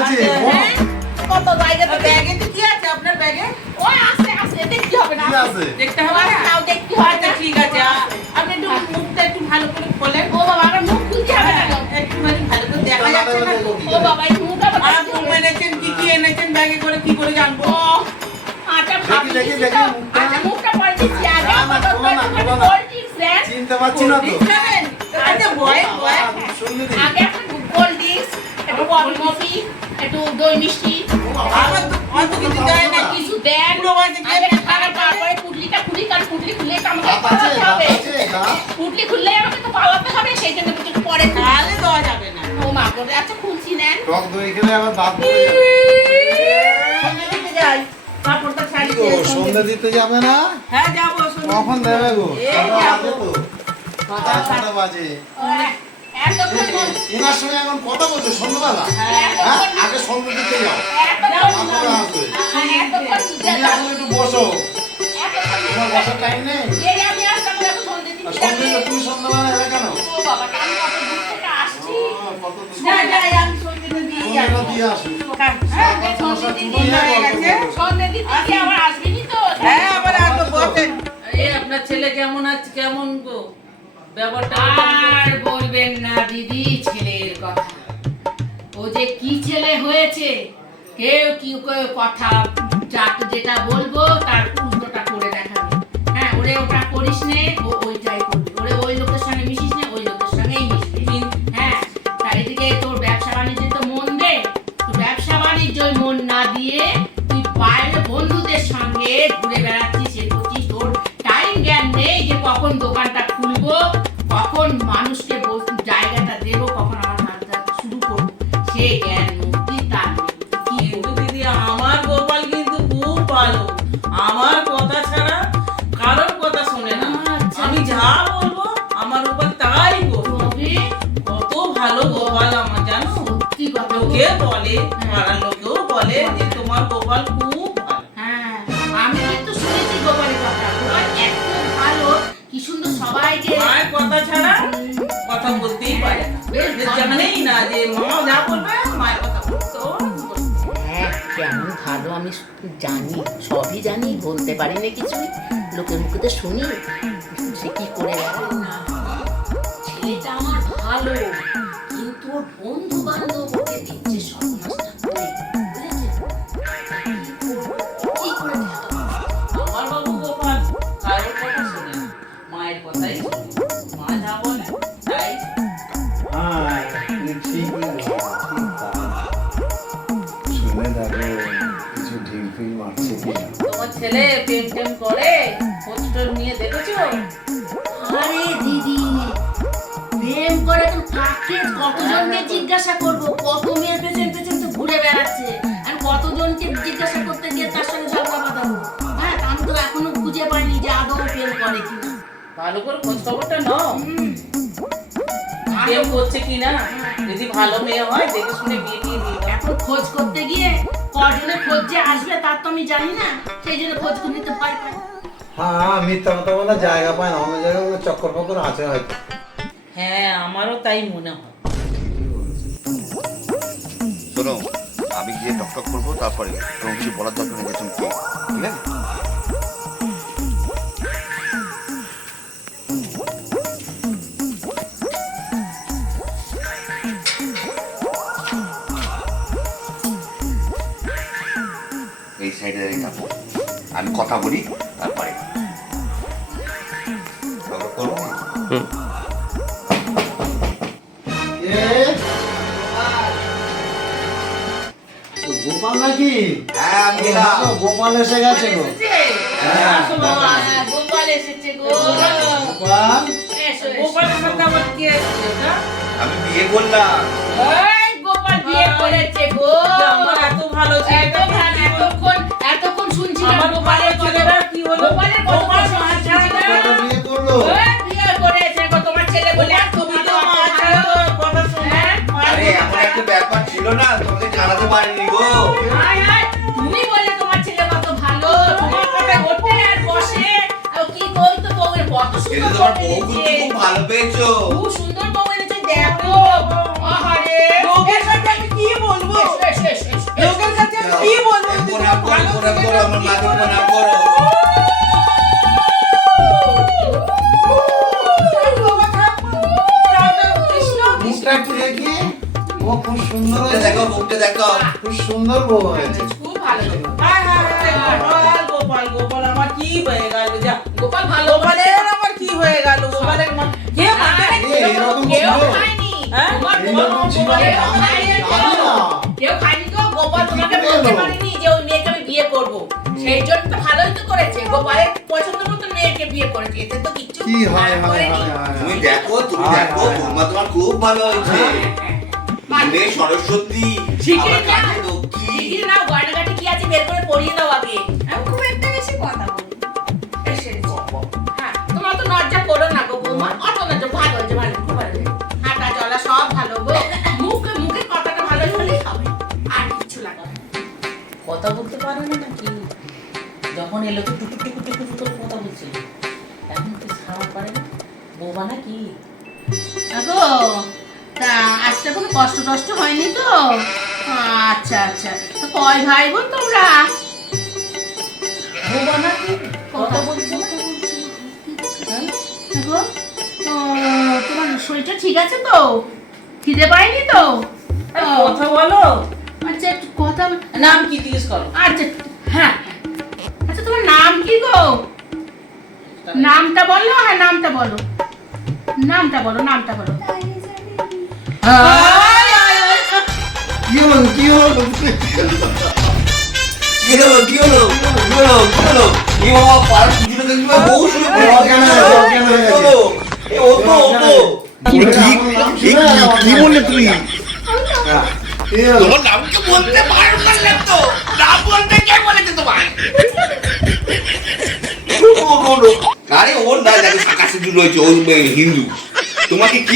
আছে? কত জায়গা তো ব্যাগে কি আছে আপনার ব্যাগে? ওই আছে দেখতে হবে না। কি আছে? দেখতে হবে না। তাও দেখতে হবে না। ঠিক আছে। আপনি একটু মুখটা একটু ভালো করে খোলেন। ও বাবা আমার মুখ খুলতে হবে না। একটু মানে ভালো করে দেখা যাচ্ছে না। ও বাবা এই মুখটা আর মুখ এনেছেন কি এনেছেন ব্যাগে করে কি করে জানবো? আটা ভাবি দেখি মুখটা পড়ে দিচ্ছি আগে পলিটিক্স দেন। চিনতে পারছি না তো। আচ্ছা বয় আগে একটা কোল্ড ড্রিঙ্কস একটু কফি একটু দই মিষ্টি অত কিছু দেয় না কিছু দেন আগে খানা তারপরে পুটলিটা খুলি কারণ পুটলি খুলে আমাকে পালাতে হবে পুটলি খুললে আমাকে তো পালাতে হবে সেই জন্য কিছু পরে তাহলে দেওয়া যাবে না ও মা করে আচ্ছা খুলছি নেন টক দই খেলে আবার দাঁত পড়ে যাবে। সন্ধ্যা দিতে যাই কাপড়টা ছাড়ি তো সন্ধ্যা দিতে যাবে না? হ্যাঁ যাবো কখন দেবে গো? এই যাবো। ছটা বাজে। এনার সঙ্গে এখন কথা বলছো সন্ধ্যাবেলা? হ্যাঁ আগে সন্ধ্যা দিতে যাও। তারপরে আসবে। তুমি এখন একটু বসো। তোমার বসার টাইম নেই? সন্ধ্যা তুমি সন্ধ্যাবেলা এলে কেন? কত দূর? সন্ধ্যাটা দিয়ে আসো। আপনার ছেলে কেমন আছে কেমন গো ব্যাপারটা আর বলবেন না দিদি ছেলের কথা ও যে কি ছেলে হয়েছে কেউ কি কথা যেটা বলবো তার উল্টোটা করে দেখাবে হ্যাঁ ওরে ওটা করিস নে ও ওইটাই করবি ওরে ওই লোকের সঙ্গে মিশিস নে ওই লোকের সঙ্গেই মিশবি হ্যাঁ তার এদিকে তোর ব্যবসা বাণিজ্যে তো মন দে তুই ব্যবসা বাণিজ্যই মন না দিয়ে তুই বাইরে বন্ধুদের সঙ্গে ঘুরে বেড়াচ্ছিস এ করছিস তোর টাইম জ্ঞান নেই যে কখন দোকানটা খুলবো কখন মানুষকে জায়গাটা দেবো কখন আমার কাজটা শুরু করবো সে জ্ঞান বুদ্ধি তার নেই। কি কিন্তু দিদি আমার গোপাল কিন্তু খুব ভালো আমার কথা ছাড়া কারোর কথা শোনে না আমি যা বলবো আমার গোপাল তাই করবো তবে কত ভালো গোপাল আমার জানো সত্যি কথা লোকে বলে পাড়ার লোকেও বলে যে তোমার গোপাল খুব ভালো হ্যাঁ আমি কিন্তু শুনেছি গোপালের কথা গোপাল এত ভালো কি সুন্দর সবাইকে মায়ের কথা ছাড়া কথা বলতেই পারে না জানেই না যে মা যা বলবে মায়ের কথা বলতো হ্যাঁ কেমন ভালো আমি জানি সবই জানি বলতে পারি না কিছুই লোকের মুখে শুনি সে কি করে ছেলেটা আমার ভালো কিন্তু ওর বন্ধু বান্ধব ওকে দিচ্ছে সর্বনাশটা করে বুঝেছে কি করে আমার বাবু গোপাল কারোর কথা শোনে না মায়ের কথাই শোনে মা যা বলে তাই হ্যাঁ তুমি ঠিকই বলেছো, ঠিক তাই। শুনে দেখো কিছু ঢিল ফিল মারছে কি না। তোমার ছেলে প্রেম টেম করে হোস্টেল নিয়ে দেখেছো আরে দিদি প্রেম করে তো কাকে কতজনকে জিজ্ঞাসা করব কত মেয়ের পেছন পেছন তো ঘুরে বেড়াচ্ছে আর কতজনকে জিজ্ঞাসা করতে গিয়ে তার সঙ্গে ঝগড়া বাঁধাবো হ্যাঁ আমি তো এখনো খুঁজে পাইনি যে আদৌ প্রেম করে কিনা ভালো করে খোঁজ খবরটা নাও প্রেম করছে কিনা যদি ভালো মেয়ে হয় দেখে শুনে বিয়ে দিয়ে দিই এখন খোঁজ করতে গিয়ে কজনের খোঁজ যে আসবে তার তো আমি জানি না সেই জন্য খোঁজ করে নিতে ভয় পাই হ্যাঁ মিথ্যা কথা বলা জায়গা পায় না অন্য জায়গায় চক্কর ফক্কর আছে হয়তো। হ্যাঁ আমারও তাই মনে হয় শোনো আমি গিয়ে টকটক করবো তারপরে তোমার কিছু বলার দরকার নেই যে তুমি কে, ঠিক আছে? এই সাইডে দাঁড়িয়ে থাকো আমি কথা বলি তারপরে করবো গোপাল নাকি? হ্যাঁ আমি গেলাম। গোপাল এসে গেছে গো। আসো বাবা, গোপাল এসেছে গো গোপাল এসো গোপালের সাথে আবার কে এসেছে ওটা? আমি বিয়ে করলাম। এই গোপাল বিয়ে করেছে গো যে আমার এত ভালো ছেলে, এত ভালো এতক্ষণ শুনছিলাম আমার গোপালের ছেলেটা কি হলো? গোপালের কত গোপাল প্রশংসা মা ছাড়া কত বিয়ে করলো? ওই বিয়ে করেছে গো তোমার ছেলে বলে এত তুমি ভালো তো মা ছাড়া কথা শোনো। আরে এমন একটা ব্যাপার ছিল না তোমাকে জানাতে পারিনি গো। হায় হায় তুমি বলে তোমার ছেলে কত ভালো তোমার কথা ওঠে আর বসে আর কি বলতো বউয়ের কত কিন্তু সুন্দর তোমার বউ বউ কিন্তু এনেছে। খুব ভালো পেয়েছো। খুব সুন্দর বউ এনেছে দেখো আহারে লোকের সাথে আমি কি বলবো? এসো, এসো, প্রণাম করো আমার মাকে প্রণাম করো। মুখটা একটু দেখি। ও খুব সুন্দর মুখটা হয়েছে। দেখো, মুখটা দেখো। খুব সুন্দর বউ হয়েছে। খুব ভালো লোক। গোপাল গোপাল আমার কি হয়ে গেল? যা গোপাল ভালো গোপালের আমার কি হয়ে গেল? গোপালের কে এরকম কেউ ছিল? খায়নি। হ্যাঁ? তোমার এরকম ছিল না, কেউ আমি খায়নি তো। জানি না। কেউ খায়নি তো। গোপাল তোমাকে কি বলতে বলো? পারিনি যে ওই মেয়েকে আমি বিয়ে করব। সেই জন্য তো ভালোই তো করেছে। গোপালের পছন্দ মতো মেয়েকে বিয়ে করেছে। এতে তো কিচ্ছু কি হয় খারাপ হয় করেনি। হয় হয়। তুমি দেখো বৌমা তোমার খুব ভালো হয়েছে। মেয়ে সরস্বতী, শিগগিরই আবার নাও। কাজে লক্ষ্মী। শিগগিরই নাও, গয়নাগাটি কি আছে বের করে পরিয়ে দাও আগে। আমি খুব একটা বেশি কথা বলি। হ্যাঁ, তোমরা তো লজ্জা করো না গো বৌমা। অত লজ্জা, ভালো হয়েছে, ভালো, খুব ভালো হয়েছে। হাঁটা চলা সব ভালো গো। মুখে কথাটা ভালোই হলেই হবে। আর কিচ্ছু লাগে না। কথা বলতে পারে না নাকি? যখন এলো তো টুকু টুকু টুকু টুকু করে কথা বলছিল, এখন কি সারা পারে না? বোবা নাকি? গো তা আজকে কোনো কষ্ট টষ্ট হয়নি তো? আচ্ছা আচ্ছা, তো কয় ভাই বোন তোমরা? বোবা নাকি? কথা বলছে না? হ্যাঁ? গো তো তোমার শরীরটা ঠিক আছে তো? খিদে পাইনি তো? আরে কথা বলো। আচ্ছা একটু কথা নাম কি জিজ্ঞেস করো? আচ্ছা হ্যাঁ, আচ্ছা তোমার নাম কি গো? নামটা বলো। হ্যাঁ নামটা বলো, নামটা বলো, নামটা বলো। কি হলো কি হলো? কি হলো কি হলো কি হলো কি হলো? এ বাবা পাড়ার পুজোটা দেখবি বউ শুনে অজ্ঞান হয়ে গেছে, অজ্ঞান হয়ে গেছে। ও তো কি বললে তুই? তোমার নামকে বলতে পারো না তো, নাম বলতে কে বলেছে তোমায়? আরে ওর না দেখো শাখা সিঁদুর রয়েছে, ও হিন্দু। তোমাকে কি